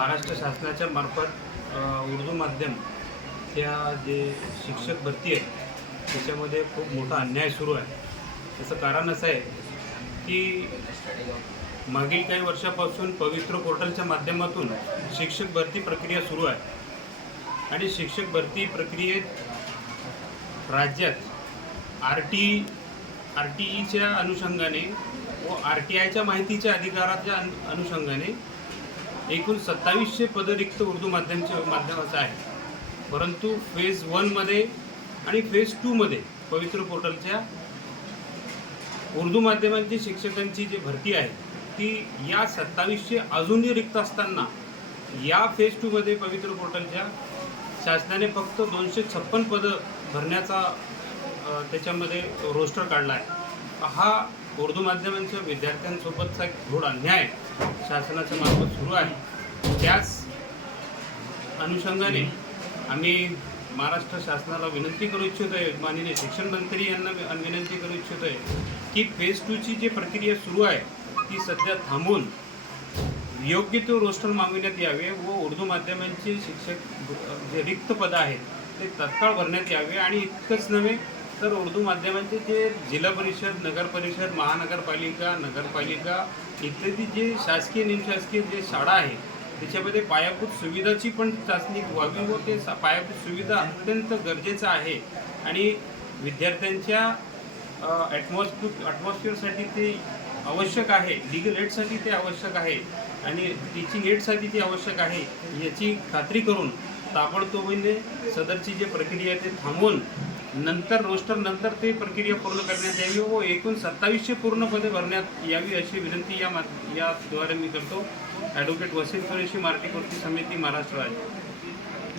महाराष्ट्र शासनाच्या मार्फत उर्दू माध्यम त्या जे शिक्षक भरती आहे त्याच्यामध्ये खूप मोठा अन्याय सुरू आहे. त्याचं कारण असं आहे की मागील काही वर्षापासून पवित्र पोर्टलच्या माध्यमातून शिक्षक भरती प्रक्रिया सुरू आहे. आणि शिक्षक भरती प्रक्रियेत राज्यात आर टी आर टी ईच्या अनुषंगाने व आर टी आयच्या माहितीच्या अधिकाराच्या अनु- अनुषंगाने एकूण सत्तावीसशे पदं रिक्त उर्दू माध्यमच्या माध्यमाचं आहे. परंतु फेज वनमध्ये आणि फेज टूमध्ये पवित्र पोर्टलच्या उर्दू माध्यमांची शिक्षकांची जी भरती आहे ती या सत्तावीसशे अजूनही रिक्त असताना या फेज टूमध्ये पवित्र पोर्टलच्या शासनाने फक्त दोनशे छप्पन पदं भरण्याचा त्याच्यामध्ये रोस्टर काढला आहे. हा उर्दू माध्यमांच्या विद्यार्थ्यांसोबतचा घोड अन्याय शासनाच्या मार्फत सुरू आहे. त्याच अनुषंगाने आम्ही महाराष्ट्र शासनाला विनंती करू इच्छितो आहे माननीय शिक्षण मंत्री यांना विनंती करू इच्छितो आहे की फेज टूची जी प्रक्रिया सुरू आहे ती सध्या थांबून योग्य तो रोस्टर मागविण्यात यावे व उर्दू माध्यमांचे शिक्षक जे रिक्त पदं आहेत ते तत्काळ भरण्यात यावे आणि इतकंच नव्हे तर उर्दू माध्यमांचे जे जिल्हा परिषद नगर परिषद महानगरपालिका नगरपालिका इत्यादी जे शासकीय निमशासकीय जे शाळा आहे त्याच्यामध्ये पायाभूत सुविधाची पण चाचणी व्हावी व ते सा- पायाभूत सुविधा अत्यंत गरजेचं आहे. आणि विद्यार्थ्यांच्या ॲटमॉस्फिअर ॲटमॉस्फिअरसाठी ते आवश्यक आहे लिगल एडसाठी ते आवश्यक आहे आणि टीचिंग एडसाठी ते आवश्यक आहे याची खात्री करून ताबडतोबीने सदरची जी प्रक्रिया आहे ते थांबवून नंतर रोस्टर नंतर ते प्रक्रिया पूर्ण करण्यात यावी व एकूण सत्तावीसशे पूर्ण पदे भरण्यात यावी अशी विनंती या मा याद्वारे मी करतो. ॲडव्होकेट वसीम कुरेशी मार्टी कृती समिती महाराष्ट्र राज्य.